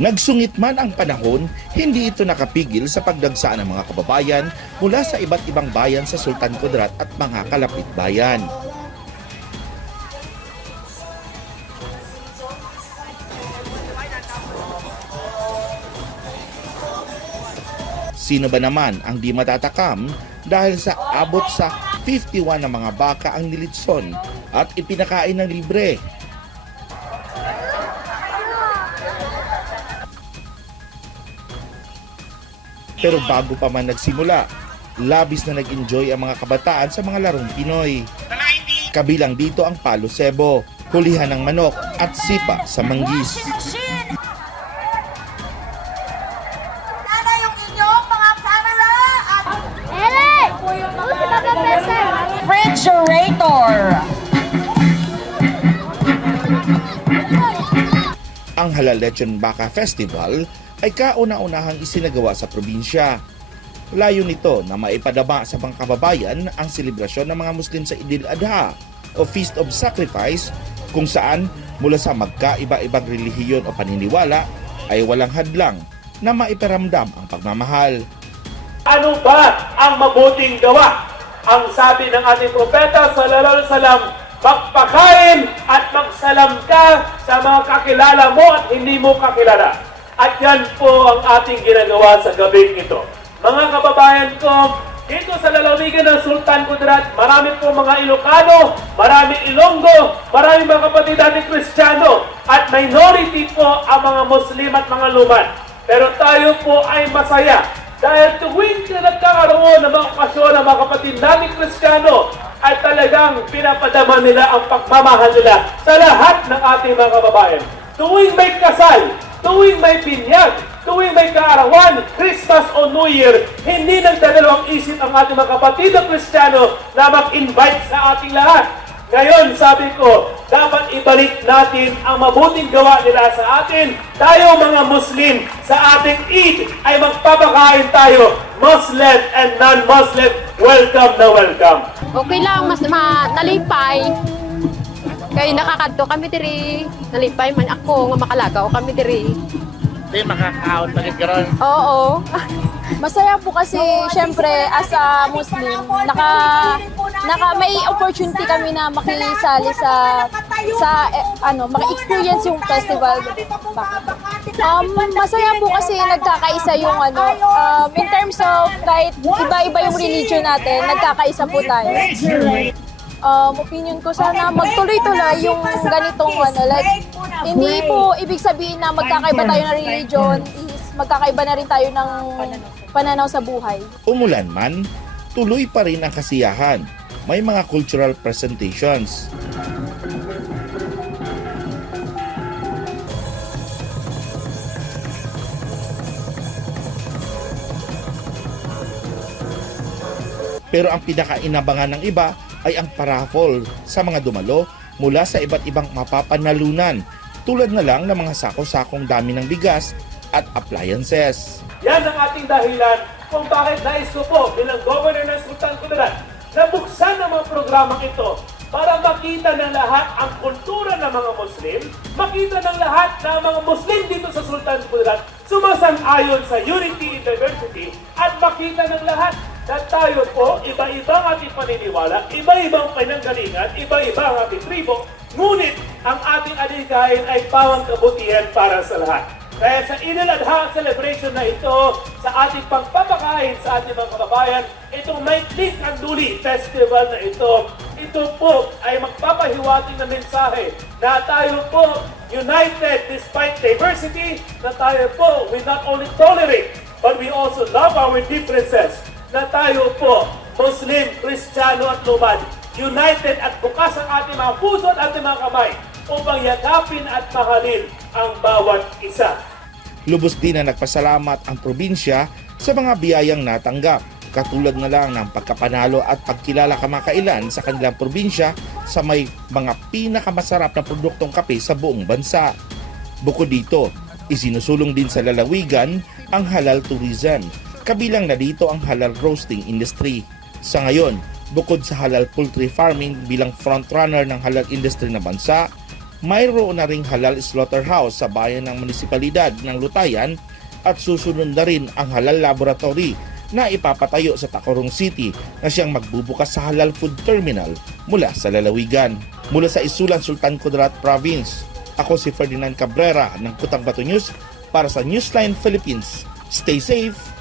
Nagsungit man ang panahon, hindi ito nakapigil sa pagdagsaan ng mga kababayan mula sa iba't ibang bayan sa Sultan Kudarat at mga kalapit bayan. Sino ba naman ang di matatakam dahil sa abot sa 51 na mga baka ang nilitson at ipinakain ng libre? Pero bago pa man nagsimula, labis na nag-enjoy ang mga kabataan sa mga larong Pinoy. Kabilang dito ang palo sebo, hulihan ng manok at sipa sa manggis. Refrigerator. Ang Halal Lechon Baka Festival ay kauna-unahang isinagawa sa probinsya. Layo nito na maipadama sa mga ang selebrasyon ng mga Muslim sa Idil Adha o Feast of Sacrifice kung saan mula sa magkaiba-ibang relihiyon o paniniwala ay walang hadlang na maiparamdam ang pagmamahal. Ano ba ang mabuting gawa? Ang sabi ng ating propeta sallallahu alaihi wasallam, magpakain at magsalam ka sa mga kakilala mo at hindi mo kakilala. At yan po ang ating ginagawa sa gabing ito. Mga kababayan ko, dito sa lalawigan ng Sultan Kudarat, marami po mga Ilocano, marami Ilonggo, marami mga kapatid natin Kristiyano, at minority po ang mga Muslim at mga luman. Pero tayo po ay masaya dahil tuwing na nagkakaroon ng mga okasyon ng mga kapatid namin Kristiyano, ay talagang pinapadama nila ang pagmamahal nila sa lahat ng ating mga kababayan. Tuwing may kasal, tuwing may binyag, tuwing may kaarawan, Christmas o New Year, hindi nagdadalawang isip ang ating mga kapatid na Kristiyano na mag-invite sa ating lahat. Ngayon, sabi ko, dapat ibalik natin ang mabuting gawa nila sa atin. Tayo mga Muslim, sa ating Eid ay magpapakain tayo. Muslim and non-Muslim, welcome na welcome. Okay lang, mas ma nalipay. Kay nakakadto kami diri. Nalipay man ako nga makalagaw kami diri. Hindi, makakaon pa karon. Oo. Masaya po kasi syempre as a Muslim, naka naka may opportunity kami na makisali sa sa eh, ano, maka-experience yung festival. Um, masaya po kasi nagkakaisa yung ano, um, in terms of kahit iba-iba yung religion natin, nagkakaisa po tayo. Um, opinion ko sana magtuloy-tuloy yung ganitong ano, like, hindi po ibig sabihin na magkakaiba tayo ng religion, is magkakaiba na rin tayo ng pananaw sa buhay. Umulan man, tuloy pa rin ang kasiyahan. May mga cultural presentations. Pero ang pinakainabangan ng iba ay ang paraffol sa mga dumalo mula sa iba't ibang mapapanalunan tulad na lang ng mga sako-sakong dami ng bigas at appliances. Yan ang ating dahilan kung bakit nais ko po bilang Governor ng Sultan Kudarat na buksan ang mga programang ito para makita ng lahat ang kultura ng mga Muslim, makita ng lahat na mga Muslim dito sa Sultan Kudarat sumasang-ayon sa unity in diversity at makita ng lahat na tayo po, iba-iba ang ating paniniwala, iba-ibang pinanggalingan, iba-iba ang ating tribo, ngunit ang ating aligayin ay pawang kabutihan para sa lahat. Kaya sa Idul Adha celebration na ito, sa ating pagpapakain sa ating mga kababayan, itong may Click Duli Festival na ito, ito po ay magpapahiwating na mensahe na tayo po united despite diversity, na tayo po we not only tolerate, but we also love our differences, na tayo po Muslim, Kristiyano at Luman, united at bukas ang ating mga puso at ating mga kamay upang yakapin at mahalin ang bawat isa. Lubos din na nagpasalamat ang probinsya sa mga biyayang natanggap, katulad na lang ng pagkapanalo at pagkilala kamakailan sa kanilang probinsya sa may mga pinakamasarap na produktong kape sa buong bansa. Bukod dito, isinusulong din sa lalawigan ang halal tourism, kabilang na dito ang halal roasting industry. Sa ngayon, bukod sa halal poultry farming bilang frontrunner ng halal industry na bansa, mayroon na ring halal slaughterhouse sa bayan ng munisipalidad ng Lutayan at susunod na rin ang halal laboratory na ipapatayo sa Tacorong City na siyang magbubukas sa halal food terminal mula sa lalawigan. Mula sa Isulan, Sultan Kudarat Province, ako si Ferdinand Cabrera ng Kutang Bato News para sa Newsline Philippines. Stay safe!